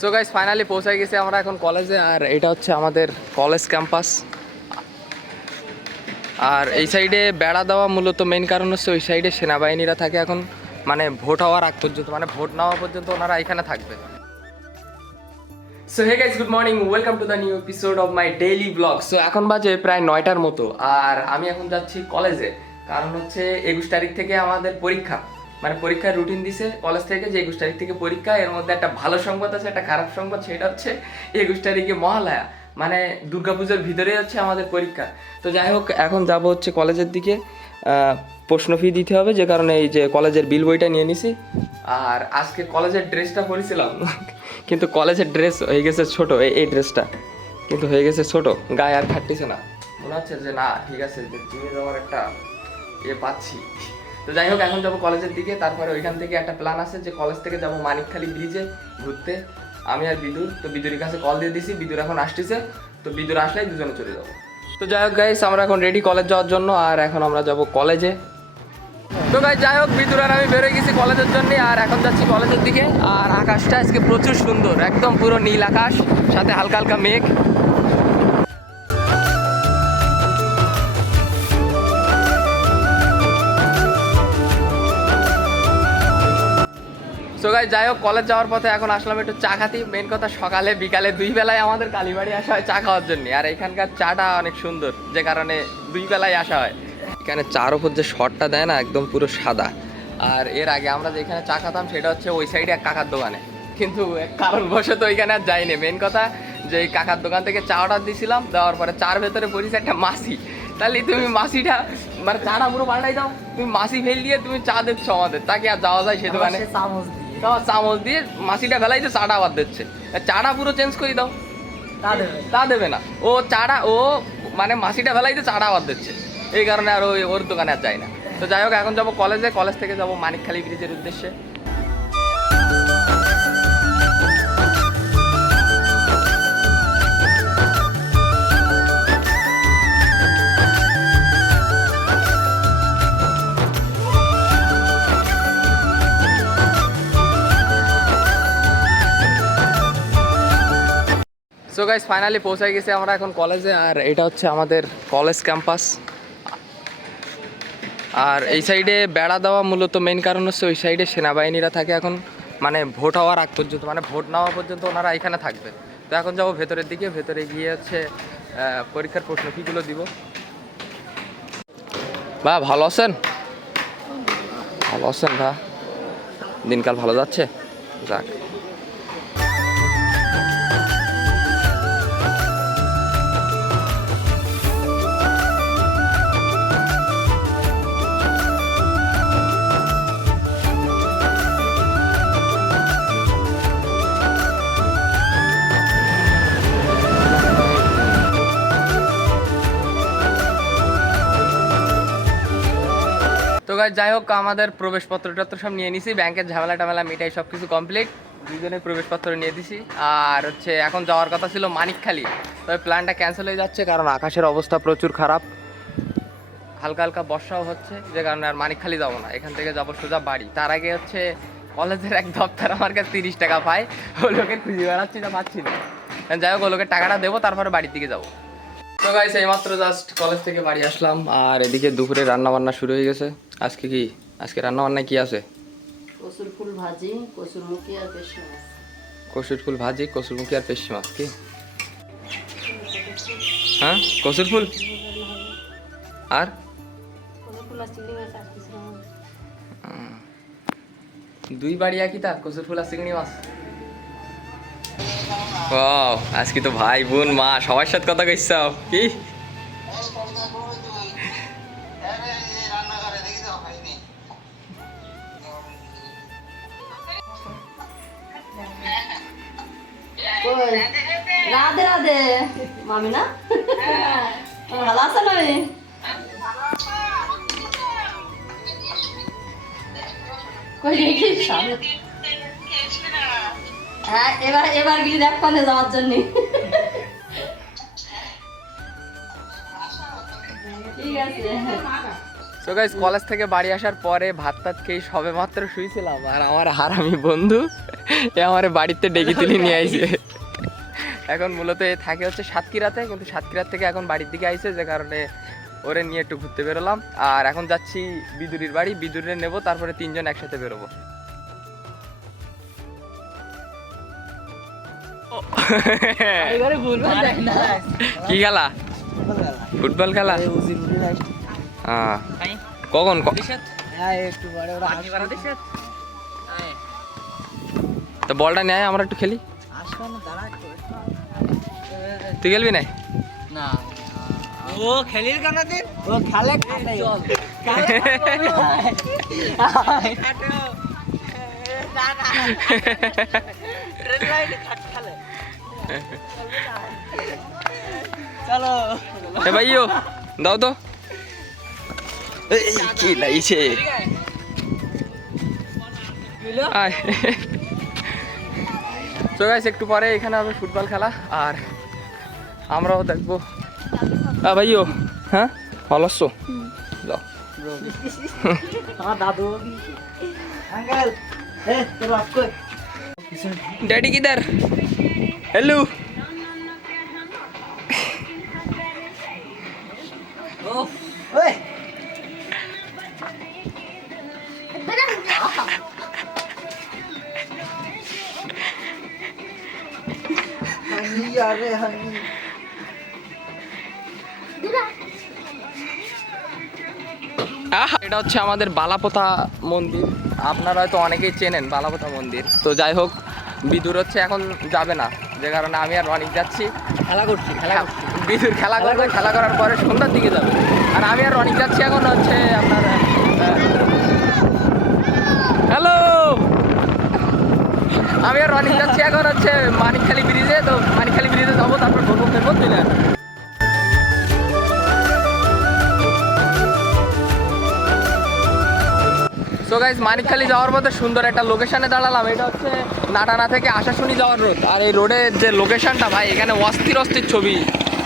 So guys finally পৌঁছে গেছি আমরা এখন কলেজে। আর এটা হচ্ছে আমাদের কলেজ ক্যাম্পাস। আর এই সাইডে বেড়া দেওয়া মূলত মেইন কারণ হচ্ছে ওই সাইডে সেনাবাহিনীরা থাকে এখন, মানে ভোট হওয়ার আগ পর্যন্ত, মানে ভোট নেওয়া পর্যন্ত ওনারা এখানে থাকবে। So hey guys, good morning, welcome to the new episode of my daily blog. So এখন বাজে প্রায় 9টার মতো, আর আমি এখন যাচ্ছি কলেজে। কারণ হচ্ছে 21 তারিখ থেকে আমাদের পরীক্ষা, মানে পরীক্ষার রুটিন দিছে কলেজ থেকে যে 21 তারিখ থেকে পরীক্ষা। এর মধ্যে একটা ভালো সংবাদ আছে, একটা খারাপ সংবাদ। সেটা হচ্ছে 21 তারিখে মহালয়া, মানে দুর্গাপূজার ভিতরে হচ্ছে আমাদের পরীক্ষা। তো যাই হোক, এখন যাব হচ্ছে কলেজের দিকে। প্রশ্ন ফি দিতে হবে, যে কারণে এই যে কলেজের বিল বইটা নিয়ে নিছি। আর আজকে কলেজের ড্রেসটা পরেছিলাম, কিন্তু কলেজের ড্রেস হয়ে গেছে ছোট। এই ড্রেসটা কিন্তু হয়ে গেছে ছোট, গায়ে আর খাটতেছে না। মনে হচ্ছে যে না, ঠিক আছে, যে জিমে যাওয়ার একটা পাচ্ছি। তো যাই হোক, এখন যাবো কলেজের দিকে। তারপরে ওইখান থেকে একটা প্ল্যান আছে যে কলেজ থেকে যাবো মানিকখালী ব্রিজে ঘুরতে, আমি আর বিদুর। তো বিদুরের কাছে কল দিয়ে দিছি, বিদুর এখন আসতেছে। তো বিদুর আসলেই দুজনে চলে যাবো। তো যাই হোক গাইস, আমরা এখন রেডি কলেজ যাওয়ার জন্য। আর এখন আমরা যাব কলেজে। তো গাইস যাই হোক, বিদুর আর আমি বেরোয় গেছি কলেজের জন্য। আর এখন যাচ্ছি কলেজের দিকে। আর আকাশটা আজকে প্রচুর সুন্দর, একদম পুরো নীল আকাশ, সাথে হালকা হালকা মেঘ। সো গাইস যাই হোক, কলেজ যাওয়ার পথে এখন আসলাম একটু চা খাতি। মেন কথা, সকালে বিকালে দুই বেলায় আমাদের কালীবাড়ি আসা হয় চা খাওয়ার জন্য। আর এখানকার চাটা অনেক সুন্দর, যে কারণে দুই বেলায় আসা হয়। এখানে চার ওপর যে শটটা দেয় না, একদম পুরো সাদা। আর এর আগে আমরা যেখানে চা খাতাম সেটা হচ্ছে ওই সাইডে এক কাকার দোকানে, কিন্তু কারণবশত ওইখানে আর যাইনি। মেন কথা যে এই কাকার দোকান থেকে চা অর্ডার দিয়েছিলাম, দেওয়ার পরে চার ভেতরে পড়েছে একটা মাসি। তাহলে তুমি মাসিটা, মানে চাটা পুরো পাল্টাই দাও, তুমি মাসি ফেল দিয়ে তুমি চা দিচ্ছ আমাদের, তাকে আর যাওয়া যায় সে দোকানে? চামচ দিয়ে মাসিটা ফেলাই তো চাটা আবার দিচ্ছে। চাটা পুরো চেঞ্জ করে দাও, তা দেবে না। ও চাটা, ও মানে মাসিটা ফেলাই তো চাটা আবার দিচ্ছে, এই কারণে আর ওর দোকানে আর যায় না। তো যাই হোক, এখন যাবো কলেজে। কলেজ থেকে যাবো মানিকখালী ব্রিজের উদ্দেশ্যে। সো গাইস ফাইনালি পৌঁছে গেছি আমরা এখন কলেজে। আর এটা হচ্ছে আমাদের কলেজ ক্যাম্পাস। আর এই সাইডে বেড়া দেওয়া মূলত মেইন কারণ হচ্ছে ওই সাইডে সেনাবাহিনীরা থাকে এখন, মানে ভোট হওয়ার আগ পর্যন্ত, মানে ভোট নেওয়া পর্যন্ত ওনারা এখানে থাকবে। তো এখন যাবো ভেতরের দিকে। ভেতরে গিয়ে হচ্ছে পরীক্ষার প্রশ্ন কীগুলো দিব। বা ভালো আছেন? ভালো আছেন ভা? দিনকাল ভালো যাচ্ছে? যাক। তো গাইস যাই হোক, আমাদের প্রবেশপত্রটা সব নিয়ে নিছি, ব্যাংকের ঝামেলা টামেলা মিটাই সব কিছু কমপ্লিট। দুজনের প্রবেশপত্র নিয়ে দিছি। আর হচ্ছে এখন যাওয়ার কথা ছিল মানিকখালী, তবে প্ল্যানটা ক্যান্সেল হয়ে যাচ্ছে, কারণ আকাশের অবস্থা প্রচুর খারাপ, হালকা হালকা বর্ষাও হচ্ছে, যে কারণে আর মানিকখালী যাবো না। এখান থেকে যাবো সোজা বাড়ি। তার আগে হচ্ছে কলেজের এক দপ্তর আমার কাছে 30 টাকা পায়, ও লোকে খুঁজে বেড়াচ্ছি না, পাচ্ছি না। যাই হোক, ও লোকের টাকাটা দেবো, তারপরে বাড়ির দিকে যাবো। তো গাইস এইমাত্র জাস্ট কলেজ থেকে বাড়ি আসলাম। আর এদিকে দুপুরে রান্না বান্না শুরু হয়ে গেছে। আজকে রান্না বান্নায় কি আছে? কচুর ফুল ভাজি, কচুরমুখী আর পেশি মাছ। কচুর ফুল ভাজি, কচুরমুখী আর পেশি মাছ। কি হ্যাঁ, কচুর ফুল আর দুই বাড়ি একই তার, কচুর ফুল আর চিংড়ি মাছ। ওয়াও, আজকে তো ভাই বোন মা সবার সাথে কথা কইছাও কি? রাধে রাধে মামি না, ভালো আছেন? আমি কই রেখে সামনে। হ্যাঁ, এবার গিয়ে দেখ কনে যাওয়ার জন্য। ঠিক আছে। সো তো গাইস কলেজ থেকে বাড়ি আসার পরে ভাত টাত খেয়ে সবে মাত্র শুয়েছিলাম, আর আমার হারামি বন্ধু এ আমার বাড়িতে ডেকে তুলে নিয়ে আইছে। এখন মূলত এ থাকে হচ্ছে সাতক্ষীরাতে, কিন্তু সাতক্ষীরার থেকে এখন বাড়ির দিকে আইছে, যে কারণে ওরে নিয়ে একটু ঘুরতে বেরোলাম। আর এখন যাচ্ছি বিদুরির বাড়ি, বিদুরে নেবো, তারপরে 3 জন একসাথে বেরোবো। কি খেলা? ফুটবল খেলা। কখন তো বলটা নেয়, আমরা একটু খেলি। তুই খেলবি না? ও খেলির কেন দিন ও খেলে চল চলো এ ভাইও দাও তো। কি লাইছে তো গাইস একটু পরে এখানে হবে ফুটবল খেলা, আর আমরাও দেখবো। ভাইও হ্যাঁ ভালো আছো? যাও। দাদু আঙ্কেল এ তোর আপ কই डैडी किधर? हेलो। ओए हनी यार हनी এটা হচ্ছে আমাদের বালাপোতা মন্দির, আপনারা হয়তো অনেকেই চেনেন বালাপোতা মন্দির। তো যাই হোক, বিদুর হচ্ছে এখন যাবে না, যে কারণে আমি আর রনিক যাচ্ছি। খেলা করছি বিদুর খেলা করবে, খেলা করার পরে সন্ধ্যার দিকে যাবে, আর আমি আর রনিক যাচ্ছি এখন হচ্ছে আপনার হ্যালো, আমি আর রনিক যাচ্ছি এখন হচ্ছে মানিকখালী ব্রিজে। তো মানিকখালী ব্রিজে যাবো, তারপর ঘুরবো ফেরবো, চলে আসবো। সো গাইস মানিকখালী যাওয়ার পথে সুন্দর একটা লোকেশনে দাঁড়ালাম। এটা হচ্ছে নাটানা থেকে আশাশুনি যাওয়ার রোড, আর এই রোডের যে লোকেশনটা ভাই, এখানে অস্থির অস্থির ছবি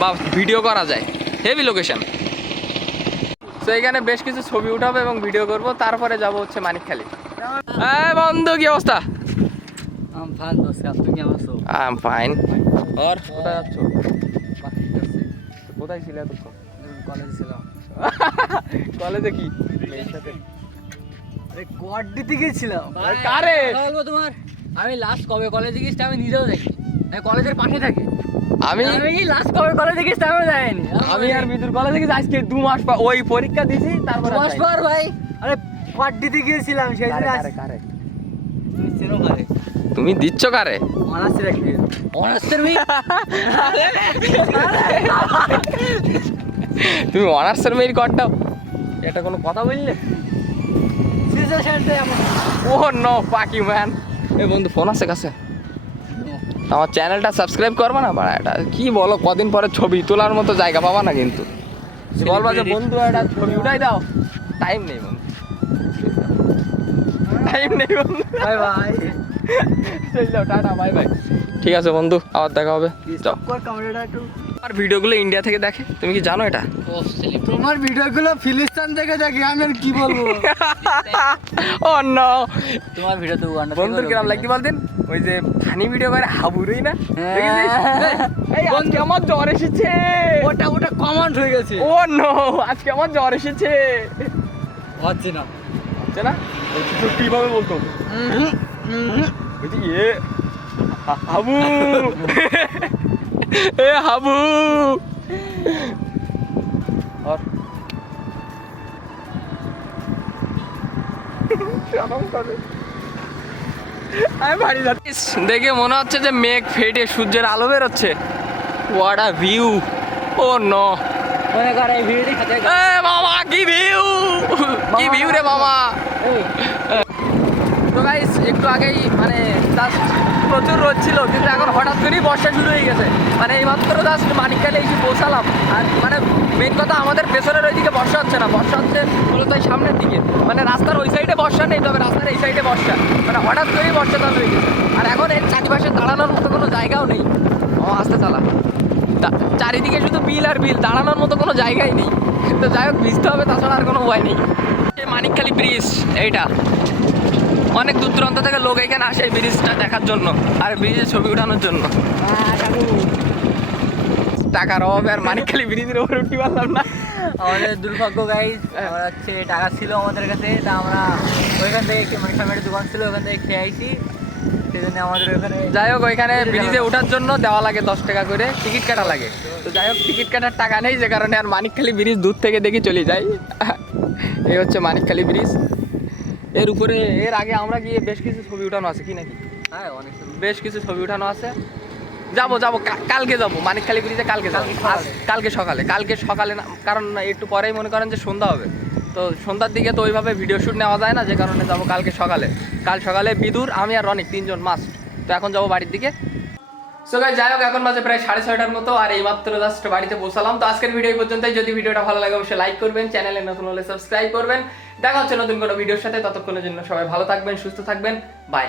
বা ভিডিও করা যায়, হেভি লোকেশন। সো এখানে বেশ কিছু ছবি উঠাবো এবং ভিডিও করব, তারপরে যাব হচ্ছে মানিকখালী। হ্যাঁ বন্ধু, কি অবস্থা? हम फान दोस्त आप तुम কেমন আছো? I am fine. আর কোথায় যাচ্ছ? কোথায় ছিলে এতক্ষণ? কলেজে ছিলাম। কলেজে কি? আরে কোয়াড দিতে গেছিলাম। কারে? বলবো তোমার, আমি লাস্ট কবে কলেজে গেছি আমি নিজেও দেখি, আমি কলেজের পাশে থাকি। আমি লাস্ট কবে কলেজে গেছি আমি যাইনি। আমি আর বিদুর কলেজে গেছি আজকে 2 মাস পর, ওই পরীক্ষা দিছি তারপর মাস পর ভাই। আরে কোয়াড দিতে গিয়েছিলাম সেই দিন। কারে তুমি চেনো কারে? তুমি দিচ্ছ কারে? অনার্সের একদিন অনার্সের মেয়ে। তুমি অনার্সের মেয়ের কটটাও, এটা কোনো কথা বললে? সিচুয়েশনটা এমন। ও নো পাকি ম্যান। এই বন্ধু ফোন আছে কাছে? আমার চ্যানেলটা সাবস্ক্রাইব করবা না? বাড়া এটা কি বলো, কদিন পরে ছবি তোলার মতো জায়গা পাবা না, কিন্তু বলবা যে বন্ধু একটা ছবি উঠাই দাও, টাইম নেই বন্ধু, টাইম নেই বন্ধু। Bye bye. চল যাও, টাটা বাই বাই। ঠিক আছে বন্ধু, আবার দেখা হবে, যাও। কর ক্যামেরাটা একটু। আর ভিডিওগুলো ইন্ডিয়া থেকে দেখে, তুমি কি জানো এটা? তোমার ভিডিওগুলো ফিলিস্তিন থেকে দেখি, আমি আর কি বলবো। ও নো, তোমার ভিডিও তো উগান্ডা থেকে বন্ধুর কিরাম লাগতে বলতেন, ওই যে ফানি ভিডিও করে হাবুরই না, দেখেছিস? এই আজকে আমার জ্বর এসেছে। ওটা কমেন্ট হয়ে গেছে। ও নো, আজকে আমার জ্বর এসেছে। হচ্ছে না হচ্ছে না? সত্যি ভাবে বলতো, বলছি এ হাবু, এ হাবু। আর আমি বাড়ি যাচ্ছি, দেখে মনে হচ্ছে যে মেঘ ফেটে সূর্যের আলো বেরোচ্ছে। What a view, oh no. মনে কর এই ভিডিওটি খাতে এ মামা, কি ভিউ, কি ভিউ রে মামা। তো গাইস একটু আগেই মানে জাস্ট প্রচুর রোদ ছিল, কিন্তু এখন হঠাৎ করেই বর্ষা শুরু হয়ে গেছে। মানে এইমাত্র জাস্ট মানিকখালী এসে পৌঁছালাম, আর মানে মেন কথা আমাদের পেছনের ওইদিকে বর্ষা হচ্ছে না, বর্ষা হচ্ছে মূলত এই সামনের দিকে। মানে রাস্তার ওই সাইডে বর্ষা নেই, তবে রাস্তার এই সাইডে বর্ষা, মানে হঠাৎ করেই বর্ষা চালু হয়ে গেছে। আর এখন এর চারিপাশে দাঁড়ানোর মতো কোনো জায়গাও নেই। ও আস্তে চালা। চারিদিকে শুধু বিল আর বিল, দাঁড়ানোর মতো কোনো জায়গাই নেই। তো যাই হোক, ভিজতে হবে, তাছাড়া আর কোনো উপায় নেই। এই মানিকখালী ব্রিজ এইটা, অনেক দূর দূরান্ত থেকে লোক এখানে আসে এই ব্রিজটা দেখার জন্য আর ব্রিজের ছবি ওঠানোর জন্য। টাকার অভাবে আর মানিকখালী ব্রিজের উপরে উঠতে পারলাম না। আমাদের দুর্ভাগ্য গাইজ, আমরা হচ্ছে টাকা ছিল আমাদের কাছে, তা আমরা ওইখান থেকে মানে ফ্যামিলির দোকান ছিল, ওখান থেকে খেয়ে আইছি, সেই জন্য আমাদের ওখানে। যাই হোক, ওইখানে ব্রিজে ওঠার জন্য দেওয়া লাগে 10 টাকা করে, টিকিট কাটা লাগে। তো যাই হোক, টিকিট কাটার টাকা নেই, যে কারণে আর মানিকখালী ব্রিজ দূর থেকে দেখি চলে যাই। এই হচ্ছে মানিকখালী ব্রিজ। এর উপরে এর আগে আমরা গিয়ে বেশ কিছু ছবি উঠানো আছে কি নাকি? হ্যাঁ, অনেক সুন্দর। বেশ কিছু ছবি উঠানো আছে। যাবো কালকে যাবো মানিকখালী ব্রিজে, কালকে যাবো। কালকে সকালে না, কারণ একটু পরেই মনে করেন যে সন্ধ্যা হবে, তো সন্ধ্যার দিকে তো ওইভাবে ভিডিও শ্যুট নেওয়া যায় না, যে কারণে যাবো কালকে সকালে। কাল সকালে বিদুর, আমি আর রনিক 3 জন মাস্ট। তো এখন যাবো বাড়ির দিকে। সো গাইস, যাই হোক, এখন বাজে প্রায় 6:30টার মতো, আর এইমাত্র জাস্ট বাড়িতে পৌঁছালাম। তো আজকের ভিডিও এই পর্যন্তই। যদি ভিডিওটা ভালো লাগে অবশ্যই লাইক করবেন, চ্যানেলে নতুন হলে সাবস্ক্রাইব করবেন। দেখা হচ্ছে নতুন কোনো ভিডিওর সাথে, ততক্ষণের জন্য সবাই ভালো থাকবেন, সুস্থ থাকবেন, বাই।